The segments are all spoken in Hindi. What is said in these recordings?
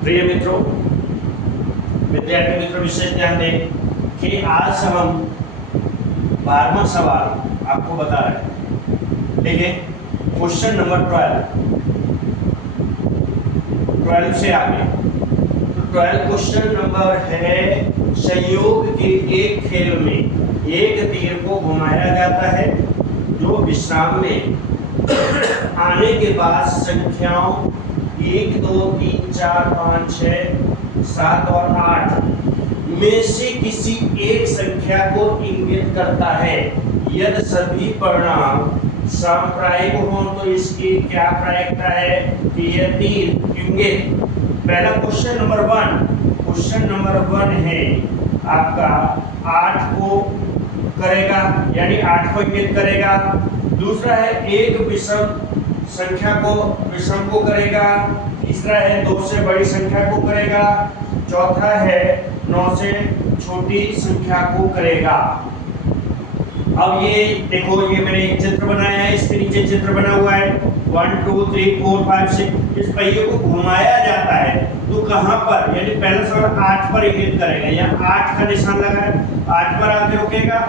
प्रिय मित्रों, विद्यार्थी मित्रों, विशेष ध्यान दें कि आज हम 12वां सवाल आपको बता रहे हैं। ठीक है, क्वेश्चन नंबर 12 से आगे। तो 12 क्वेश्चन नंबर है, संयोग के एक खेल में एक तीर को घुमाया जाता है जो विश्राम में आने के बाद संख्याओं 1, 2, 3, 4, 5, 6, 7 और 8 में से किसी एक संख्या को इंगित करता है। यदि सभी परिणाम सांप्रायिक हों तो इसकी क्या प्रायिकता है कि यह तीर इंगित। पहला क्वेश्चन नंबर 1 है आपका 8 को करेगा, यानी 8 को इंगित करेगा। दूसरा है एक विषम संख्या को विषम को करेगा। तीसरा है 2 से बड़ी संख्या को करेगा। चौथा है 9 से छोटी संख्या को करेगा। अब ये देखो, ये मैंने एक चित्र बनाया है, इसके नीचे चित्र बना हुआ है 1 2 3 4 5 6। इस पहिए को घुमाया जाता है तो कहाँ पर, यानी पहला सवाल 8 पर इंगित करेगा। यहाँ 8 का निशान लगा है, 8 पर आके रुकेगा।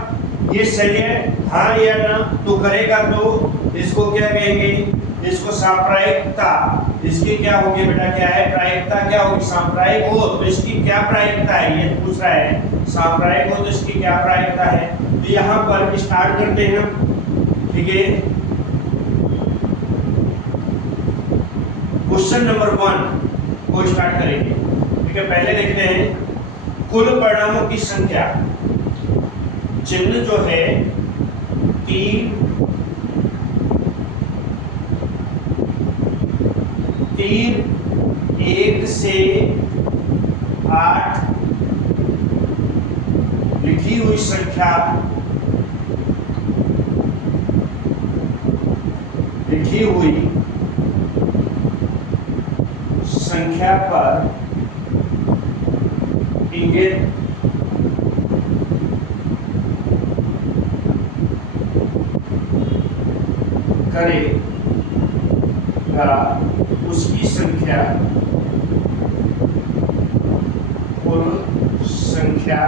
ये सही है, हाँ या ना तो करेगा तो इसको क्या कहेंगे, इसको सांप्रायिकता। इसकी क्या होगी बेटा, क्या है प्रायिकता, क्या होगी सांप्रायिक हो तो इसकी क्या प्रायिकता है, ये पूछ रहा है। सांप्रायिक हो तो इसकी क्या प्रायिकता है। तो यहाँ पर स्टार्ट करते हैं हम। ठीक है, क्वेश्चन नंबर 1 को स्टार्ट करेंगे। ठीक है, पहले देखते हैं कुल परिणामों की संख्या। चिन्ह जो है 3 1 से 8 लिखी हुई संख्या पर इंगित करेगा। उसकी संख्या कुल संख्या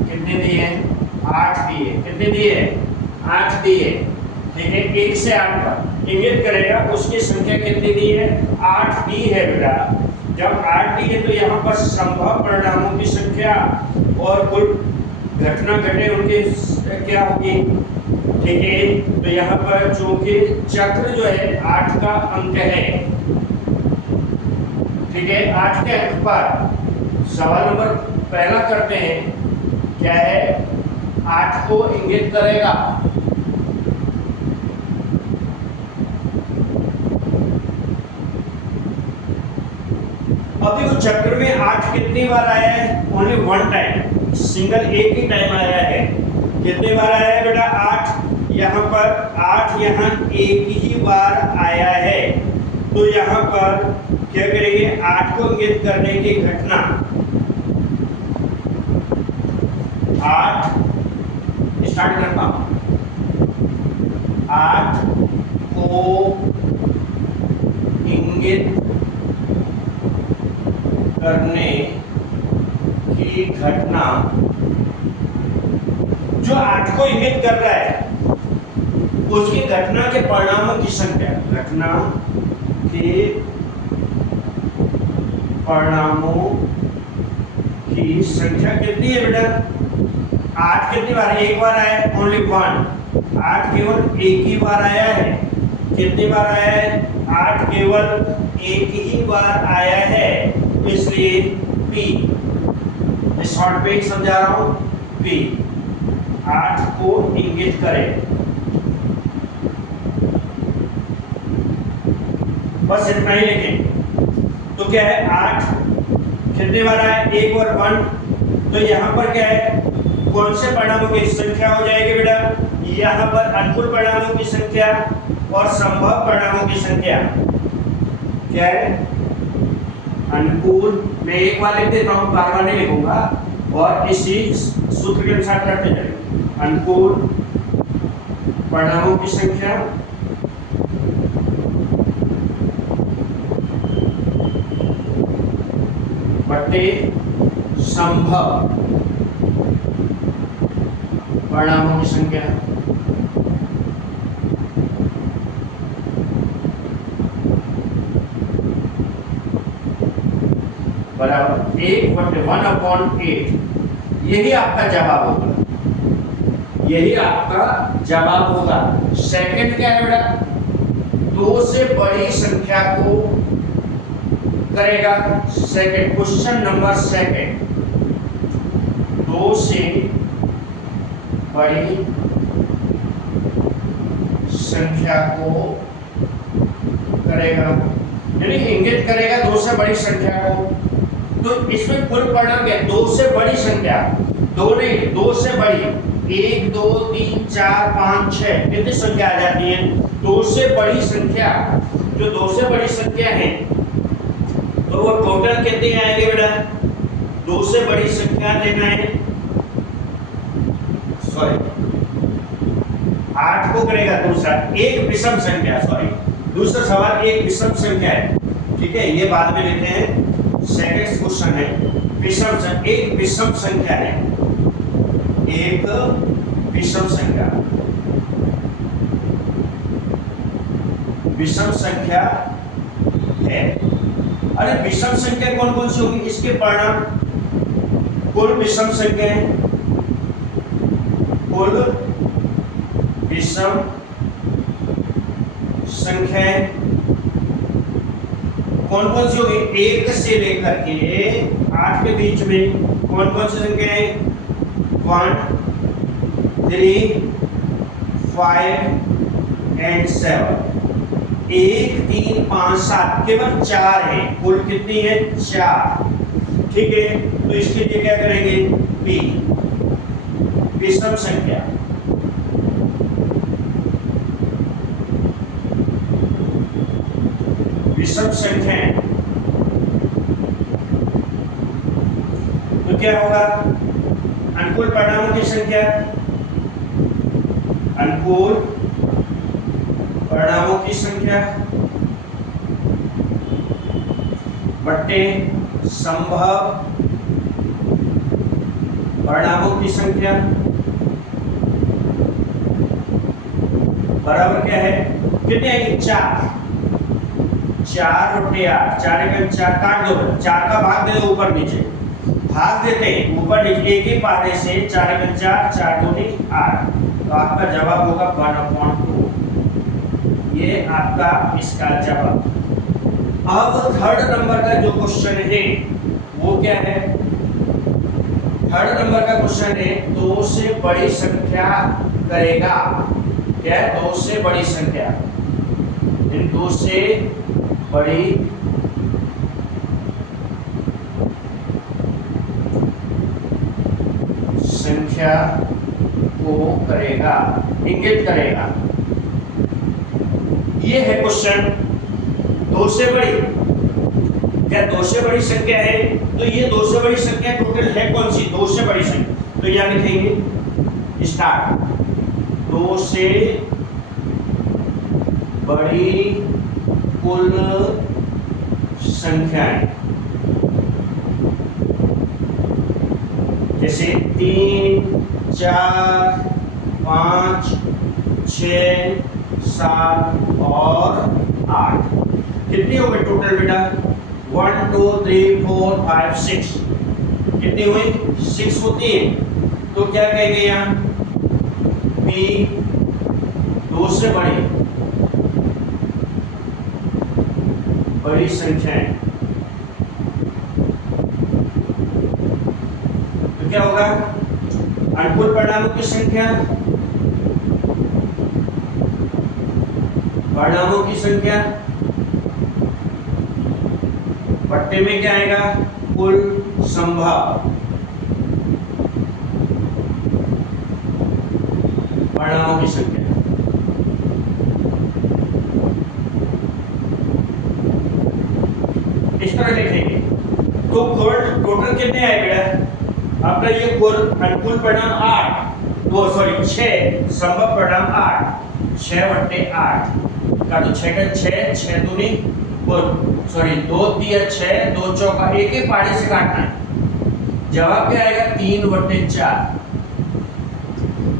कितने दिए, 8 दिए। कितने दिए, 8 दिए। ठीक है, 1 से 8 पर इंगित करेगा। उसकी संख्या कितनी दी है, 8 दी है बेटा। जब 8 दी है तो यहाँ पर संभव परिणामों की संख्या और कुल घटना घटे उनके क्या होगी। ठीक है, तो यहाँ पर चूंकि चक्र जो है 8 का अंक है। ठीक है, 8 के अंक पर सवाल नंबर पहला करते हैं, क्या है 8 को इंगित करेगा। अभी वो चक्र में 8 कितनी बार आया है, ओनली 1 टाइम, सिंगल एक ही टाइम आया है। कितने बार आया है बेटा, 8। यहाँ पर 8 यहाँ एक ही बार आया है। तो यहाँ पर क्या करेंगे, 8 को इंगित करने की घटना 8 स्टार्ट करता हूं। 8 को इंगित करने की घटना, जो 8 को इंगित कर रहा है उसकी घटना के परिणामों की संख्या, घटना के परिणामों की संख्या कितनी है बेटा, 8 कितनी बार, एक बार आया है, ओनली 1। 8 केवल एक ही बार आया है। कितनी बार आया है, 8 केवल एक ही बार आया है, इसलिए P शॉर्ट पे समझा रहा हूं। P 8 को इंगित करे, बस इतना ही लिखें। तो क्या है, 8 कितने बार आया, एक बार 1। तो यहाँ पर क्या है, कौन से परिणामों की संख्या हो जाएगी बेटा, यहाँ पर अनुकूल परिणामों की संख्या और संभव परिणामों की संख्या। क्या है, अनुकूल, मैं एक बार लिख देता हूँ, बार बार नहीं लिखूंगा, और इसी सूत्र के अनुसार करते जाएंगे। अनुकूल परिणामों की संख्या बटे संभव परिणामों की संख्या बराबर 1/1/8। यही आपका जवाब होगा, यही आपका जवाब होगा। सेकंड क्या है बेटा, 2 से बड़ी संख्या को करेगा। सेकंड क्वेश्चन नंबर सेकंड, 2 से बड़ी संख्या को करेगा, यानी इंगित करेगा 2 से बड़ी संख्या को। तो इसमें कुल परिणाम क्या, 2 से बड़ी संख्या, 2 नहीं 2 से बड़ी, 1 2 3 4 5 6 कितनी संख्या आ जाती है, 2 से बड़ी संख्या। जो 2 से बड़ी संख्या है तो वो टोटल कितने आएंगे बेटा, 2 से बड़ी संख्या लेना है, सॉरी 8 को करेगा दूसरा, एक विषम संख्या, सॉरी दूसरा सवाल एक विषम संख्या है, ठीक है, ये बाद में लेते हैं। सेकंड क्वेश्चन है विषम संख्या, एक विषम संख्या है, एक विषम संख्या, विषम संख्या है। अरे विषम संख्या कौन कौन सी होगी, इसके परिणाम कुल विषम संख्या है, कुल विषम संख्या कौन कौन सी होगी, 1 से लेकर के 8 के बीच में कौन कौन सी संख्या है, 1 3 5 एंड 7, 1 3 5 7 केवल 4 है, कुल कितनी है 4, ठीक है। तो इसके लिए क्या करेंगे, p विषम संख्या, विषम संख्या तो क्या होगा, अनुकूल परिणामों की संख्या, अनुकूल परिणामों की संख्या बट्टे संभव परिणामों की संख्या बराबर क्या है, कितने आएंगे 4, 4 बटे 8, 4 का 4 काट दो, 4 का भाग दे दो ऊपर नीचे, भाग देते हैं ऊपर नीचे, एक ही पाने से 4 का 4, 4 दूनी 8, तो आपका जवाब होगा 1/2। ये आपका इसका जवाब। अब थर्ड नंबर का जो क्वेश्चन है वो क्या है, थर्ड नंबर का क्वेश्चन है 2 से बड़ी संख्या करेगा, क्या है 2 से बड़ी संख्या, 2 से बड़ी संख्या को करेगा, इंगित करेगा। ये है क्वेश्चन, 2 से बड़ी, क्या 2 से बड़ी संख्या है, तो ये 2 से बड़ी संख्या टोटल है कौन सी, 2 से बड़ी संख्या, तो यहां लिखेंगे स्टार्ट, 2 से बड़ी कुल संख्याएं, जैसे 3 4 5 6 7 और 8, कितनी हो गई टोटल बेटा, 1 2 3 4 5 6, कितनी हुई 6 होती है। तो क्या कहेंगे यहाँ, p 2 से बड़ी संख्याएं, तो क्या होगा, अनुकूल परिणामों की संख्या, परिणामों की संख्या बट्टे में क्या आएगा, कुल संभव परिणामों की संख्या। इस तरह लिखेंगे। तो टोटल कितने आए बेटा, आपका ये कुल अनुकूल परिणाम 8, वो सॉरी 6, संभव परिणाम 8, 6 बट्टे 8 का, तो 6 का 6 6 दूनी सॉरी 2 तिया 6, 2 चौका, एक एक पाड़े से काटना है। जवाब क्या आएगा 3/4।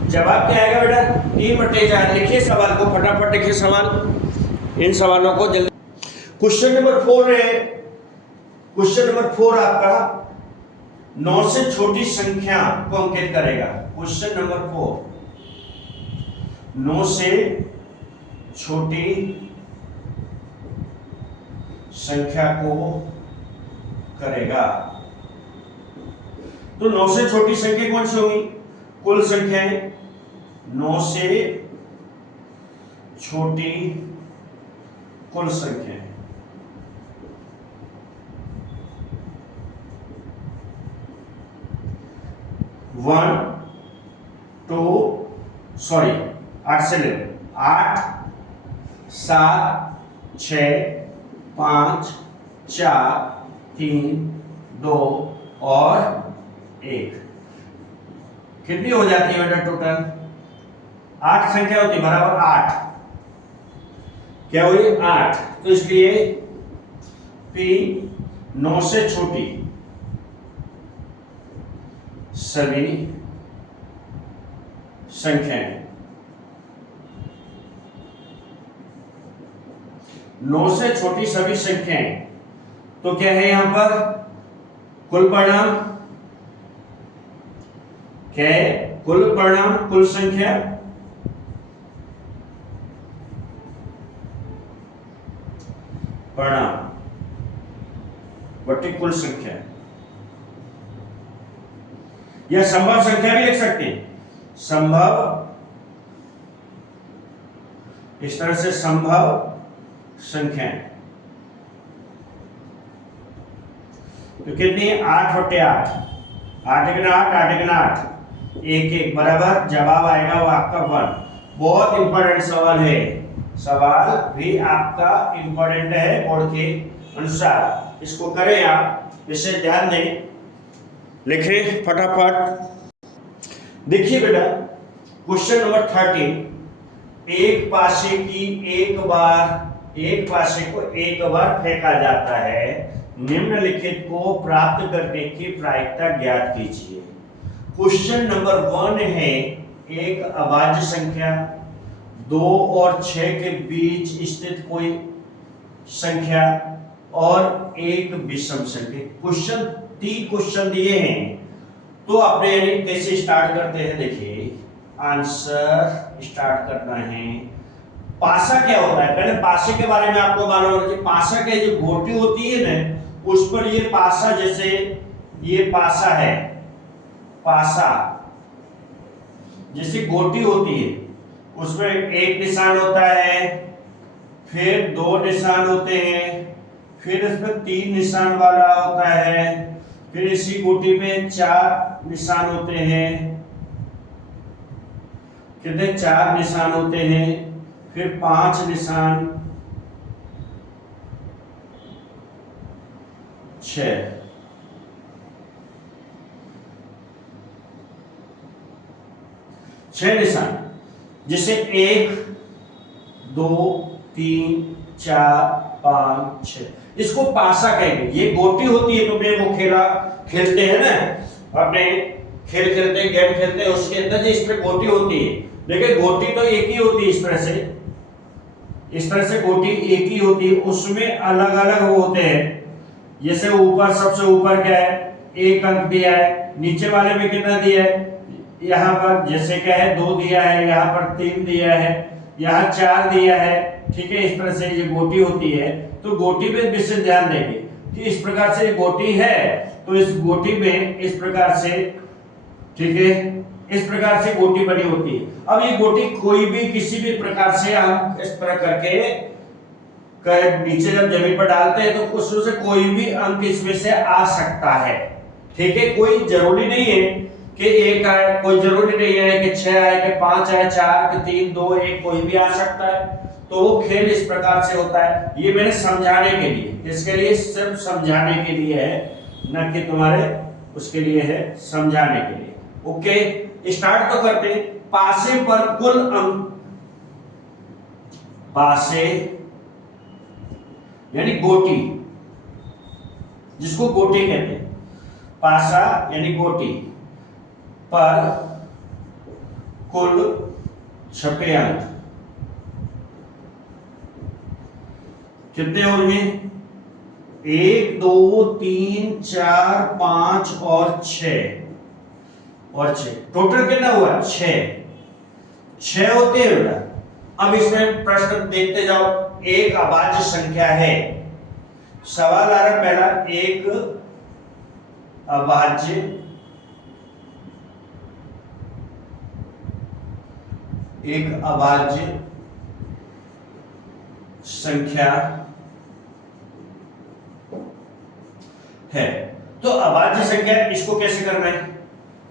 जवाब क्या आएगा बेटा 3/4। लिखिए सवाल को, फटाफट लिखिए सवाल, इन सवालों को जल्दी। क्वेश्चन नंबर 4 है। क्वेश्चन नंबर 4 आपका 9 से छोटी संख्या को अंकित करेगा। क्वेश्चन नंबर 4 9 से छोटी संख्या को करेगा। तो 9 से छोटी संख्या कौन सी होगी? कुल संख्याएं। 9 से छोटी कुल संख्याएं। वन टू सॉरी 8 से ले 8 7 6 5 4 3 2 और 1। कितनी हो जाती है बेटा टोटल? 8 संख्या होती है बराबर 8। क्या हुई 8। तो इसलिए P 9 से छोटी सभी संख्याएं। 9 से छोटी सभी संख्याएं। तो क्या है यहां पर कुल परिणाम? क्या है कुल परिणाम? कुल संख्या परिणाम बटे कुल संख्या, या संभव संख्या भी लिख सकते हैं। संभव, इस तरह से संभव संख्याएं। तो कितनी है 8/8। 8 × 8 8 × 8 1 1 बराबर जवाब आएगा वो आपका 1। बहुत इंपॉर्टेंट सवाल है। सवाल भी आपका इंपॉर्टेंट है बोर्ड के अनुसार। इसको करें आप, इसे ध्यान दें, लिखें फटाफट। देखिए बेटा क्वेश्चन नंबर 13। एक पासे को एक बार फेंका जाता है। निम्नलिखित को प्राप्त करने की प्रायिकता ज्ञात कीजिए। क्वेश्चन नंबर 1 है एक अभाज्य संख्या 2 और 6 के बीच स्थित कोई संख्या और एक विषम संख्या। क्वेश्चन 3 क्वेश्चन दिए हैं। तो अपने कैसे स्टार्ट करते हैं? देखिए आंसर स्टार्ट करना है। पासा क्या होता है? पहले पासे के बारे में आपको मालूम होना चाहिए। पासा के जो गोटी होती है ना, उस पर ये पासा, जैसे ये पासा है, पासा जैसे गोटी होती है, उसमें एक निशान होता है, फिर 2 निशान होते हैं, फिर इसमें 3 निशान वाला होता है, फिर इसी गोटी में 4 निशान होते हैं। कितने? 4 निशान होते हैं, फिर 5 निशान, 6 निशान, जिसे 1 2 3 4 5 6, इसको पासा कहेंगे। ये गोटी होती है, तो वो खेलते हैं ना, अपने खेल खेलते हैं, गेम खेलते हैं, उसके अंदर इस पर गोटी होती है। देखिए गोटी तो एक ही होती है, इस तरह से गोटी एक ही होती है, उसमें अलग अलग वो होते हैं। जैसे ऊपर सबसे ऊपर क्या है? 1 अंक दिया है, नीचे वाले में कितना दिया है? यहाँ पर जैसे क्या है 2 दिया है, यहाँ पर 3 दिया है, यहाँ 4 दिया है। ठीक है, इस तरह से ये गोटी होती है। तो गोटी पे विशेष ध्यान देंगे कि इस प्रकार से गोटी है, तो इस गोटी में इस प्रकार से, ठीक है, इस प्रकार से गोटी बनी होती है। अब ये गोटी कोई भी किसी भी प्रकार से हम इस तरह करके नीचे जब जमीन पर डालते हैं, तो उसमें से कोई भी अंक इसमें से आ सकता है। ठीक है, कोई जरूरी नहीं है कि 1 आए, कोई जरूरी नहीं है कि 6 आए, कि 5 आए, 4 कि 3 2 1, कोई भी आ सकता है। तो वो खेल इस प्रकार से होता है। ये मैंने समझाने के लिए, इसके लिए सिर्फ समझाने के लिए है, न कि तुम्हारे उसके लिए है, समझाने के लिए। ओके, स्टार्ट तो करते हैं। पासे पर कुल अंक, पासे यानी गोटी, जिसको गोटी कहते हैं, पासा यानी गोटी पर कुल छपे अंक कितने होंगे? 1 2 3 4 5 और 6 टोटल कितना हुआ? 6 होते हैं बेटा। अब इसमें प्रश्न देखते जाओ। एक अभाज्य संख्या है, सवाल आ रहा पहला, एक अभाज्य संख्या है। तो अभाज्य संख्या, इसको कैसे करना है?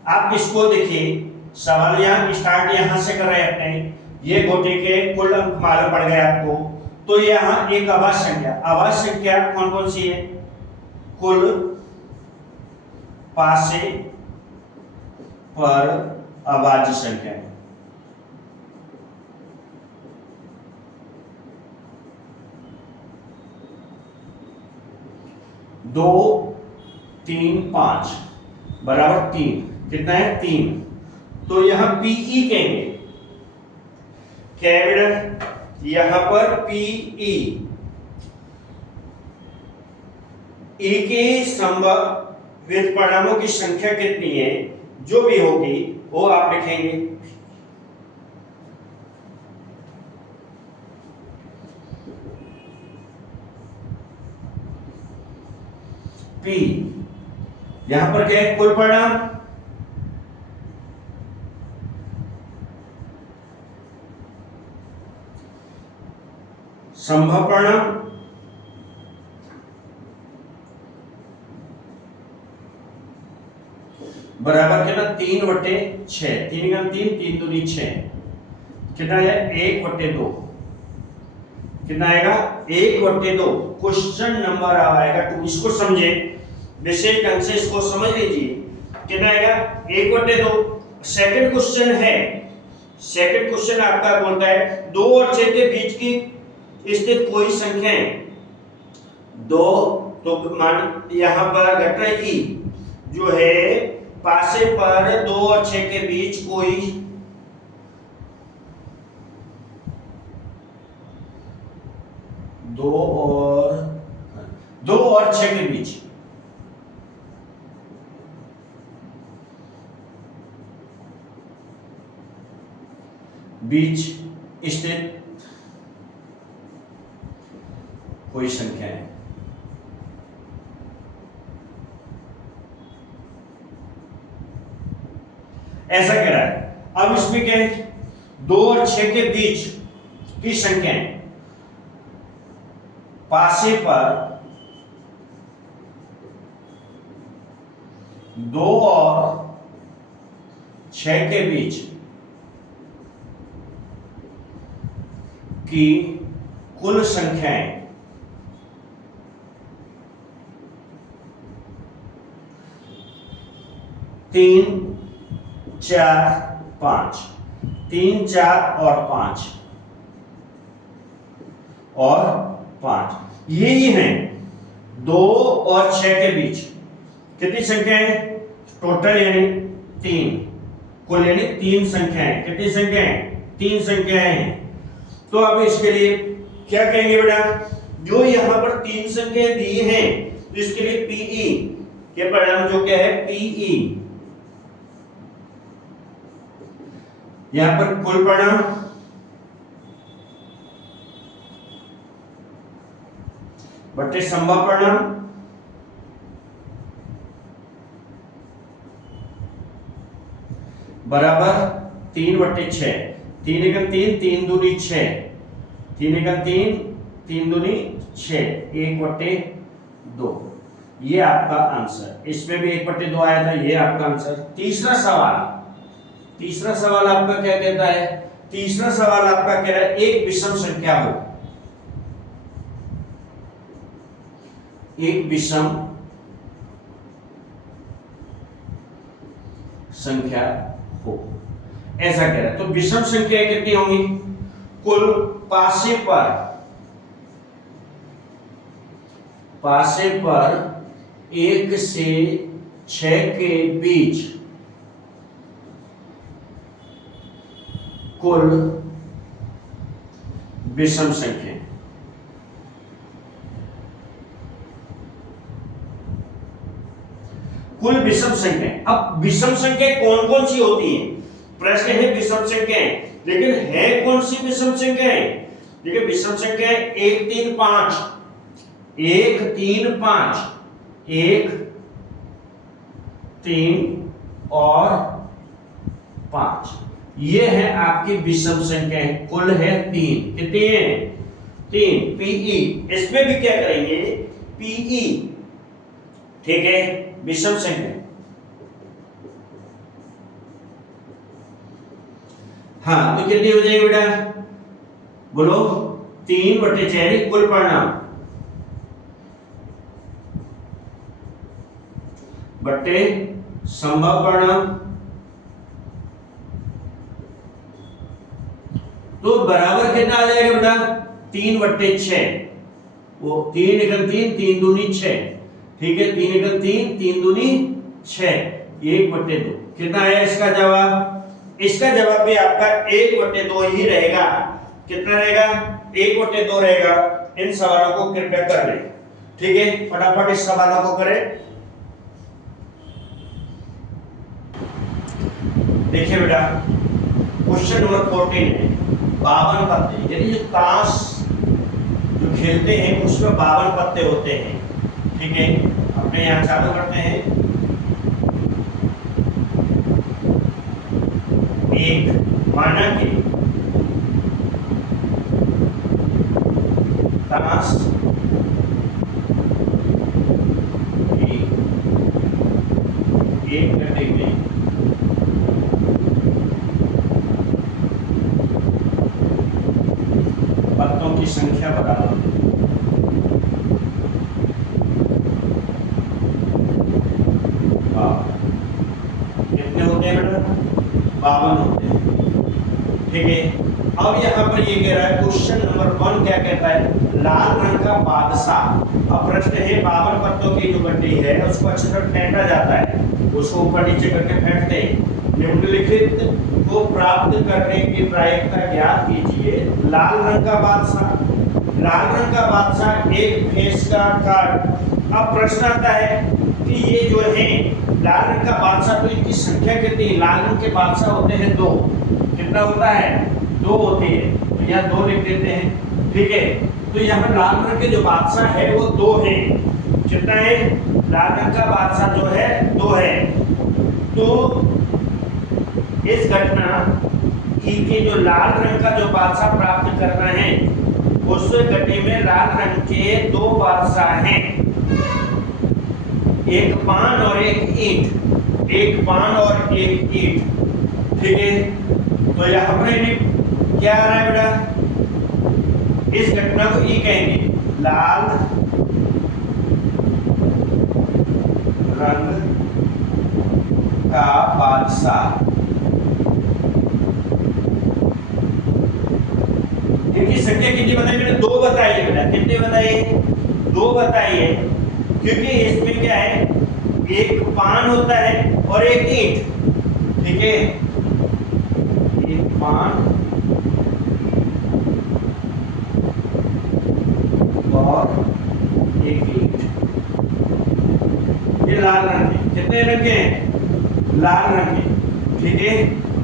आप इसको देखिए, सवाल यहां स्टार्ट यहां से कर रहे हैं अपने, ये गोटी के कुल अंक मालूम पड़ गए आपको। तो यहां एक अभाज्य संख्या कौन कौन सी है? कुल पासे पर अभाज्य संख्या है। दो 3 5 बराबर 3, कितना है? 3। तो यहां पीई कहेंगे, क्या है बेटा? यहां पर पीई, ई के संभावित परिणामों की संख्या कितनी है, जो भी होगी वो आप लिखेंगे। पी, यहां पर क्या है? कुल परिणाम, संभव परिणाम, बराबर कितना? 3/6, 3 गुना 3, 3 दूनी 6, कितना है? 1/2, कितना आएगा? 1/2। क्वेश्चन नंबर आएगा 2। इसको समझे, विशेष ढंग से इसको समझ लीजिए, कितना आएगा? 1/2। सेकंड क्वेश्चन है, सेकंड क्वेश्चन आपका बोलता है 2 और 6 के बीच की स्थित कोई संख्या है 2, तो मान यहां पर घटना ई जो है पासे पर 2 और 6 के बीच कोई दो और 6 के बीच स्थित कोई संख्या है। ऐसा कह रहा है। अब इसमें क्या है? 2 और 6 के बीच की संख्या है, पासे पर 2 और 6 के बीच की कुल संख्याएं 3 4 5, 3 4 और 5 ये ही है। 2 और 6 के बीच कितनी संख्या है? टोटल यानी 3, कुल यानी 3 संख्याएं। कितनी संख्याएं? 3 संख्याएं हैं। तो अब इसके लिए क्या कहेंगे बेटा? जो यहां पर 3 संख्याएं दी हैं, तो इसके लिए पीई के परिणाम जो क्या है? पीई, यहां पर कुल परिणाम बटे संभव परिणाम बराबर 3/6, 3 एकम 3, 3 दूनी 6, 3 एकम 3, 3 दूनी 6, 1/2। ये आपका आंसर। इसमें भी 1/2 आया था, ये आपका आंसर। तीसरा सवाल आपका क्या कहता है? तीसरा सवाल आपका कह रहा है एक विषम संख्या हो, एक विषम संख्या हो, ऐसा कह रहा है। तो विषम संख्या कितनी होंगी? कुल पासे पर पासे पर 1 से 6 के बीच कुल विषम संख्या। कुल विषम संख्या। अब विषम संख्या कौन कौन सी होती है? प्रश्न है विषम संख्याएं, लेकिन है कौन सी विषम संख्याएं? देखिए विषम संख्या 1 3 5, 1 3 5, 1 3 और 5, ये है आपकी विषम संख्याएं। कुल है 3। कितनी है? 3। पीई, इसमें भी क्या करेंगे? पीई, ठीक है, विषम संख्या। हाँ, तो कितनी हो जाएगी बेटा? बोलो। 3/4 कुल परिणाम बट्टे संभव परिणाम, तो बराबर कितना आ जाएगा बेटा? 3/6। वो 3 एकम 3, 3 दूनी 6, ठीक है, 3 एकम 3, 3 दूनी 6, 1/2। कितना आया इसका जवाब? इसका जवाब भी आपका 1/2 ही रहेगा। कितना रहेगा? 1/2 रहेगा। इन सवालों को कृपया कर लें, ठीक है, फटाफट इस सवालों को करें। देखिए बेटा, क्वेश्चन नंबर 14 है 52 पत्ते, यानी जो ताश जो खेलते हैं उसमें 52 पत्ते होते हैं, ठीक है। अपने यहाँ चालू करते हैं। एक माना कि ताश की एक गड्ढे में पत्तों की संख्या बराबर है। कितने होते हैं बेटा? 52 होते हैं, ठीक है। अब यहाँ पर ये कह रहा है, क्वेश्चन नंबर 1 क्या कहता है? लाल रंग का बादशाह। अब प्रश्न है 52 पत्तों की जो गड्ढी है उसको अच्छे से फेंटा जाता है, उसको ऊपर नीचे करके फेंटते हैं। निम्नलिखित को प्राप्त करने की प्रायिकता ज्ञात कीजिए। लाल रंग का बादशाह, लाल रंग का बादशाह एक भैंस का काट। अब प्रश्न आता है कि ये जो है लाल रंग का बादशाह, तो इनकी संख्या कितनी? लाल रंग के बादशाह होते हैं 2। कितना होता है? 2 होती है, तो यहाँ 2 लिख देते हैं, ठीक है। तो यहाँ लाल रंग के जो बादशाह है वो 2 है। कितना है? लाल रंग का बादशाह जो है 2 है। तो इस घटना ई के जो लाल रंग का जो बादशाह प्राप्त करना है, उस गड्ढे में लाल रंग के 2 बादशाह हैं, एक पान और एक ईंट, एक पान और एक ईंट, ठीक है। तो यहाँ पर क्या आ रहा है बेटा? इस घटना को ई कहेंगे, लाल रंग का बादशाह। इनकी संख्या कितनी बताइए बेटा? 2 बताइए बेटा। कितने बताइए? 2 बताइए, क्योंकि इसमें क्या है, एक पान होता है और एक ईंट, ठीक है। एक पान और एक ईंट, ये लाल रंग के। कितने रंग के हैं? लाल रंग के, ठीक है।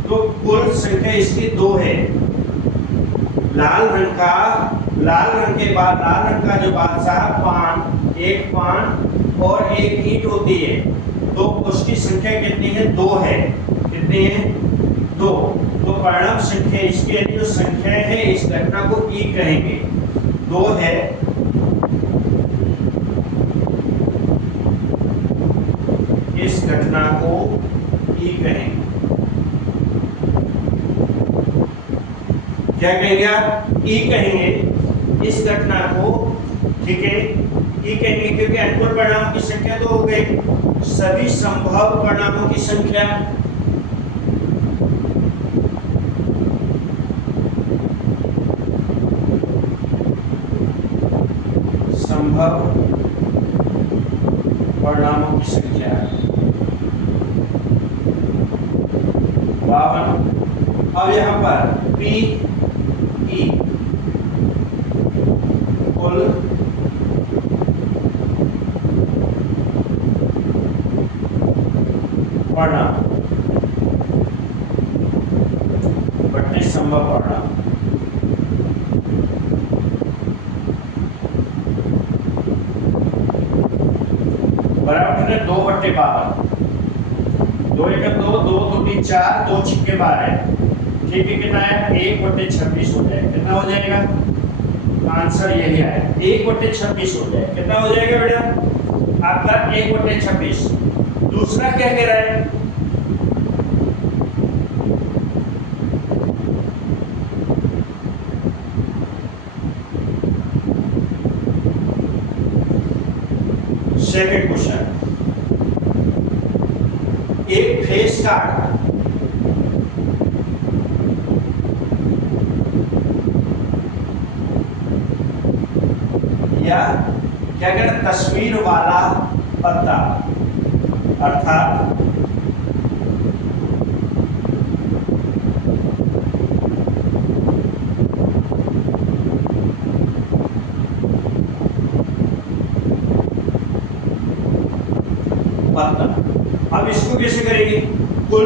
तो कुल संख्या इसकी 2 है। लाल रंग का, लाल रंग के बाद लाल रंग का जो बादशाह पान, एक पान और एक ईंट होती है, तो उसकी संख्या कितनी है? 2 है। कितनी है? 2। तो परिणाम संख्या इसकी, यानी जो संख्या है इस घटना को ई कहेंगे। 2 है, इस घटना को ई कहेंगे। क्या कहेंगे आप? ई कहेंगे इस घटना को, ठीक है। ई कहेंगे क्योंकि अनुकूल परिणामों की संख्या 2 हो गई, सभी संभव परिणामों की संख्या, संभव परिणामों की संख्या 52। अब यहाँ पर पी ई कुल परिणाम 32 संभव परिणाम। बराबर है 2/52। 2 एक 2, 2 2 4, 2 छिक्के 12। ठीक है, कितना है 1/26 हो जाएगा। कितना हो जाएगा? आंसर यही आया 1/26 हो जाएगा। कितना हो जाएगा बेटा आपका 1/26। दूसरा क्या कह रहा है? सेकंड क्वेश्चन, एक फेस कार्ड या क्या कहते हैं तस्वीर वाला पत्ता, अर्थात पत्ता। अब इसको कैसे करेंगे? कुल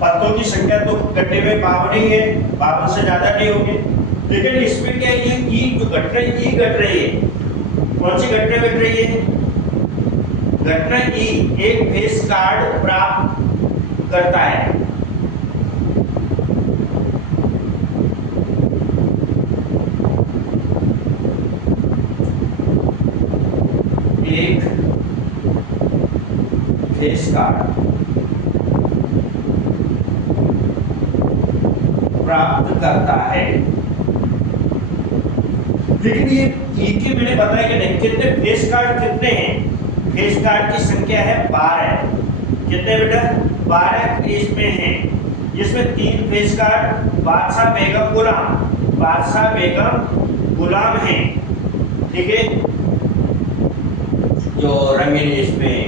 पत्तों की संख्या तो गट्टे में 52 ही है, 52 से ज्यादा नहीं होगी। लेकिन इसमें क्या है, ई जो घट रही है, कौन सी घटना घट रही है? घटना ई एक फेस कार्ड प्राप्त करता है। एक फेस कार्ड प्राप्त करता है। लेकिन ये ई के मैंने बताया कि नहीं, कितने फेस कार्ड कितने हैं? फेस कार्ड की संख्या है 12। कितने बेटा? 12 इसमें हैं, जिसमें 3 फेस कार्ड बादशाह बेगम गुलाम हैं। ठीक है, जो रंगीन इसमें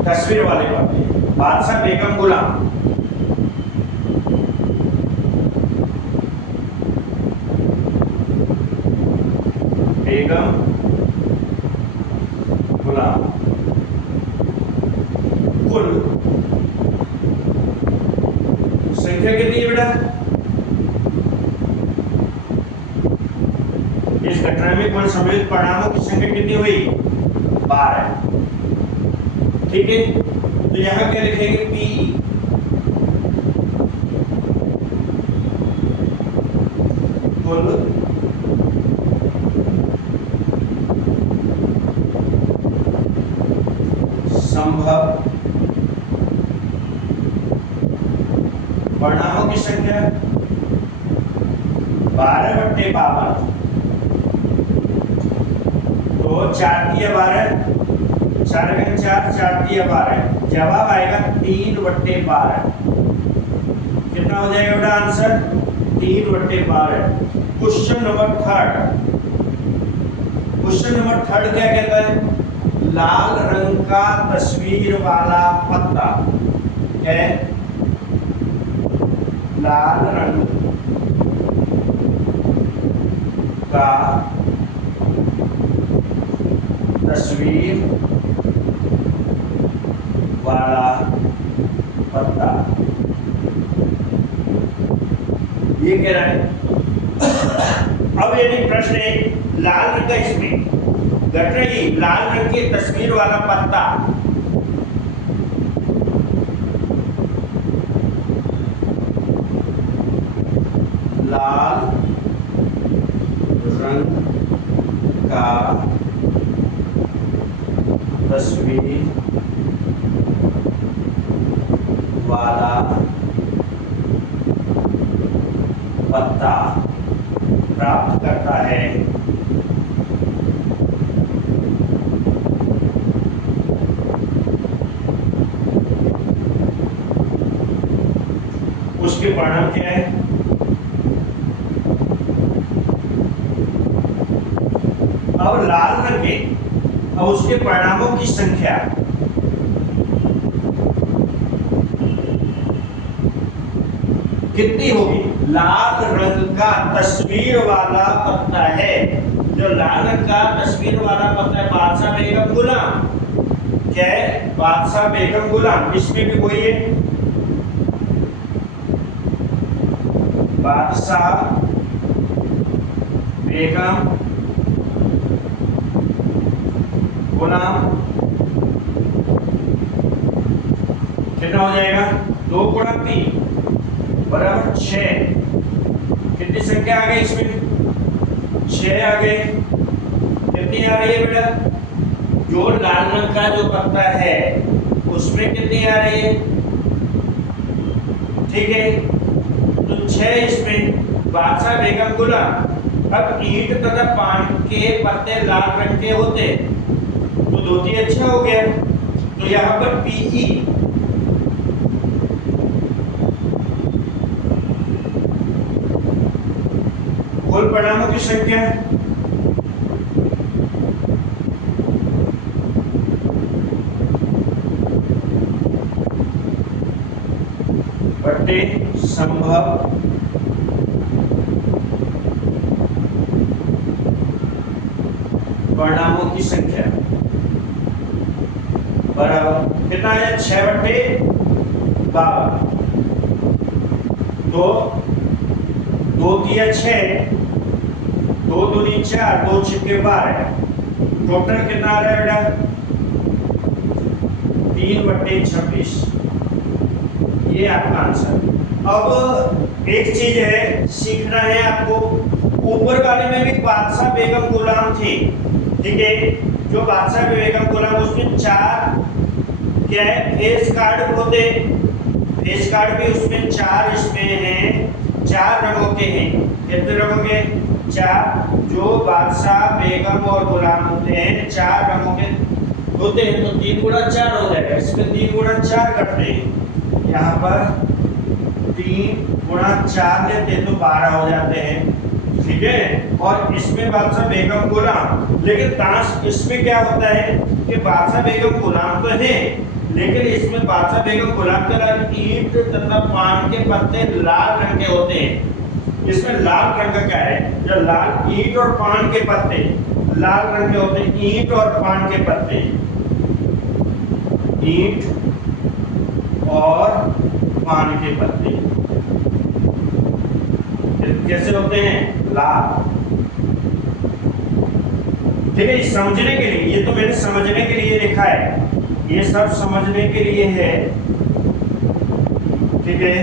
तस्वीर वाले बातें, बादशाह बेगम गुलाम, बेगम गुलाम कुल संख्या कितनी है बेटा? इस घटना में कुल सम्मिलित परिणामों की संख्या कितनी हुई? 12। ठीक है, तो यहां क्या लिखेंगे? पी कुल संभव परिणामों की संख्या 12/52। तो 4 दिया 12, 4 × 4, 4 दिया 12। जवाब आएगा 3/12। कितना हो जाएगा बेटा answer? 3/12। Question number 3। Question number 3 क्या कहता है? लाल रंग का तस्वीर वाला पत्ता है, लाल रंग का तस्वीर वाला पत्ता। ये कह रहा है। अब यदि प्रश्न है लाल रंग का, इसमें घट रही लाल रंग की तस्वीर वाला पत्ता लाल रंग का तस्वीर वाला पत्ता प्राप्त करता है उसके परिणाम क्या है? अब लाल रंग के अब उसके परिणामों की संख्या कितनी होगी? लाल रंग का तस्वीर वाला पत्ता है, जो लाल रंग का तस्वीर वाला पत्ता है, बादशाह बेगम गुलाम, क्या है? बादशाह बेगम गुलाम। इसमें भी वही है, बादशाह बेगम गुलाम। कितना हो जाएगा? 2 गुणा 3 बराबर 6। कितनी संख्या आ गई इसमें? 6 आ गए। कितनी आ रही है बेटा? जो लाल रंग का जो पत्ता है उसमें कितनी आ रही है? ठीक है, तो 6 इसमें, बादशाह बेगम गुलाम। अब ईंट तथा पान के पत्ते लाल रंग के होते तो 2 3 अच्छा हो गया। तो यहाँ पर पीई कुल परिणामों की संख्या बटे संभव परिणामों की संख्या बराबर कितना है? 6/52। तो 2 3 6, 2 दूनी 4, 2 छिक्के 12। टोटल कितना आ रहा है बेटा? 3/26। ये आपका आंसर। अब एक चीज है, सीखना है आपको। ऊपर वाले में भी बादशाह बेगम गुलाम थी, ठीक है? जो बादशाह बेगम गुलाम, उसमें 4 क्या है? फेस कार्ड होते। फेस कार्ड भी उसमें 4 इसमें हैं, 4 रंगों के हैं। कितने रंगों के? 4। जो बादशाह बेगम और गुलाम होते हैं 4 रंगों के होते हैं, तो 3 गुणा 4 हो जाएगा। इसमें 3 गुणा 4 करते हैं, यहाँ पर 3 गुणा 4 लेते तो 12 हो जाते हैं, ठीक है? और इसमें बादशाह बेगम गुलाम, लेकिन ताश इसमें क्या होता है कि बादशाह बेगम गुलाम तो है, लेकिन इसमें बादशाह बेगम गुलाम के रंग ईंट तथा पान के पत्ते लाल रंग के होते हैं। इसमें लाल रंग का क्या है? जो लाल ईंट और पान के पत्ते लाल रंग के होते हैं, ईंट और पान के पत्ते, ईंट और पान के पत्ते कैसे होते हैं? लाल। ठीक है, समझने के लिए, ये तो मैंने समझने के लिए लिखा है, ये सब समझने के लिए है, ठीक है?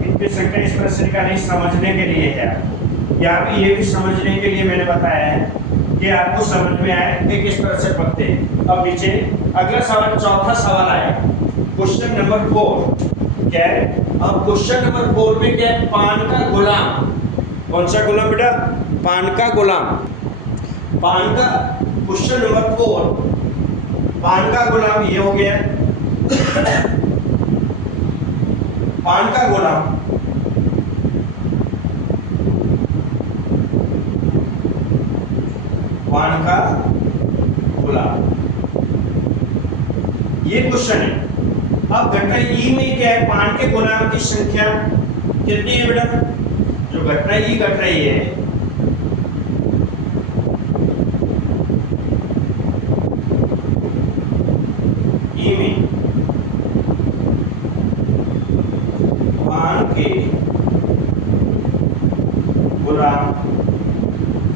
इनकी संख्या इस तरह से निकालनी समझने के लिए है। यहाँ पे ये भी समझने के लिए मैंने बताया है कि आपको समझ में आए कि किस तरह से पकते हैं। अब नीचे अगला सवाल, चौथा सवाल आया, क्वेश्चन नंबर 4 क्या है? अब क्वेश्चन नंबर 4 में क्या है? पान का गुलाम। कौन सा गुलाम बेटा? पान का गुलाम। पान का क्वेश्चन नंबर 4, पान का गुलाम ये हो गया। पान का गुलाम पान का गुलाम, ये क्वेश्चन है। अब घटना ई में क्या है? पान के गुलाम की संख्या कितनी है बेटा? जो घटना ई घट रही है, ई में पान के गुलाम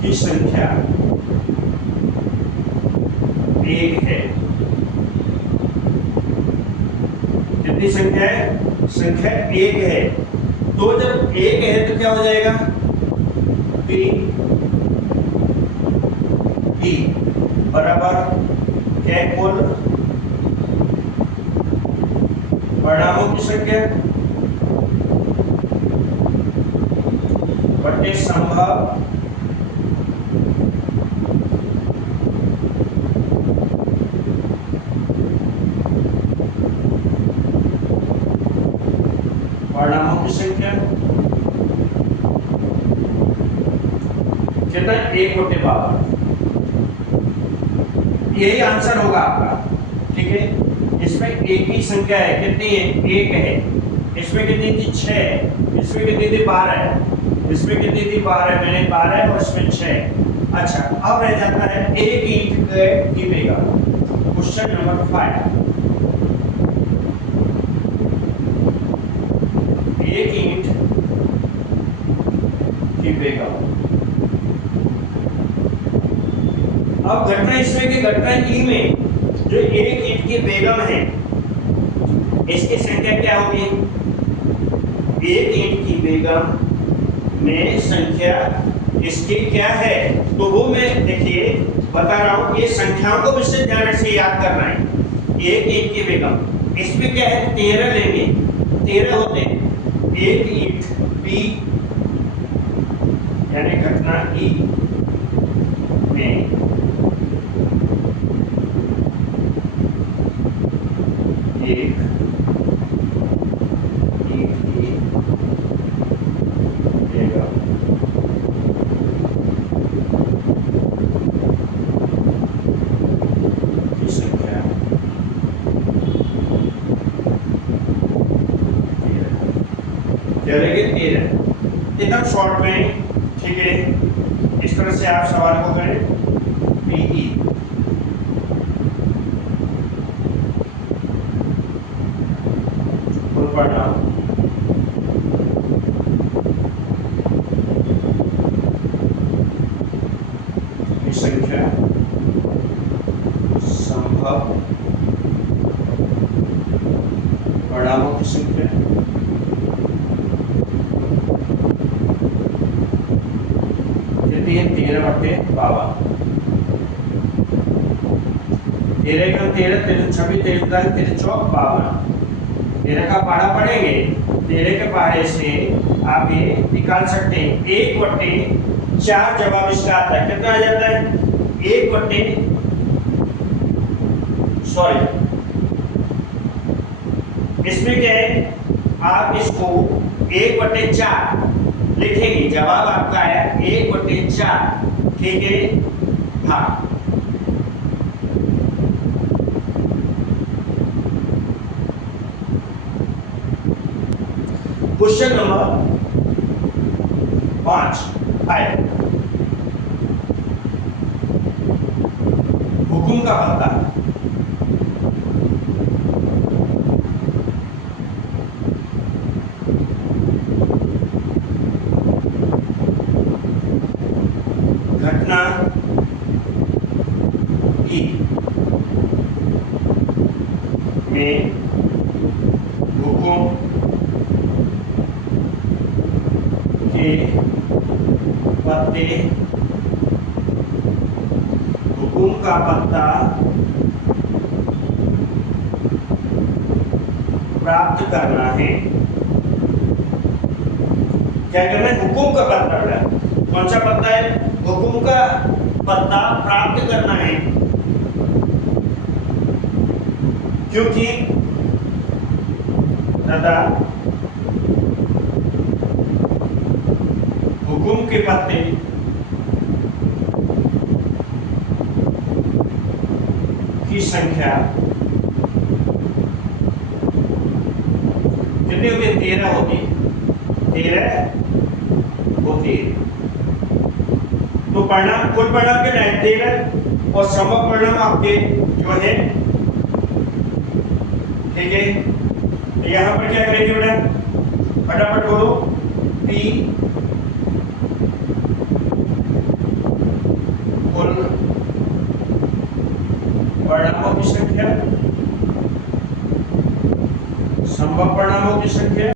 की संख्या 1 है। कितनी संख्या है? संख्या 1 है। तो जब 1 है तो क्या हो जाएगा? पी ई बराबर क्या है? कुल परिणामों की संख्या बटे संभव परिणामों की संख्या कितना? 1/52। यही आंसर होगा आपका, ठीक है। इसमें एक ही संख्या है, कितनी है, एक है। इसमें कितनी थी, 6। इसमें कितनी थी, 12। इसमें कितनी थी, 12। मैंने 12 और इसमें 6। अच्छा, अब रह जाता है एक ईंट की बेगम। Question number 5। एक ईंट की बेगम। अब घटना इसमें की घटना ई में जो एक ईंट की बेगम है, इसकी संख्या क्या होगी, एक ईंट की बेगम में संख्या इसकी क्या है, तो वो मैं देखिए बता रहा हूं, ये संख्याओं को विशेष ध्यान से याद करना है। एक ईंट की बेगम, इसमें क्या है, 13 लेंगे, 13 होते हैं। एक ईंट बी यानी घटना ई में एक ईंट की बेगम की संख्या 13 एकदम शॉर्ट में, ठीक है। इस तरह से आप सवाल को करें, पीई पढ़ना संख्या संभव परिणामों की संख्या कितनी है, 13/52। 13 का 13, 13 26, 13 13 चौक 52। 13 का पहाड़ा पढ़ेंगे, 13 के पहाड़े से आप ये निकाल सकते हैं 1/4 जवाब इसका आता है। कितना आ जाता है, 1/, इसमें क्या है, आप इसको 1/4 लिखेंगे, जवाब आपका आया 1/4, ठीक है। हाँ, क्वेश्चन नंबर 5 है हुकुम का पत्ता। घटना ई में हुकुम के पत्ते, हुकुम का पत्ता प्राप्त करना है। क्या करना है, हुकुम का पत्ता, कौन सा पत्ता है, हुकुम का पत्ता प्राप्त करना है, क्योंकि तथा हुकुम के पत्ते की संख्या कितनी होती है, 13 होती है, 13 होती है। तो परिणाम, कुल परिणाम के 13 और संभव परिणाम आपके जो है, ठीक है। तो यहां पर क्या करेंगे बेटा, फटाफट बोलो, पी कुल परिणामों की संख्या, संभव परिणामों की संख्या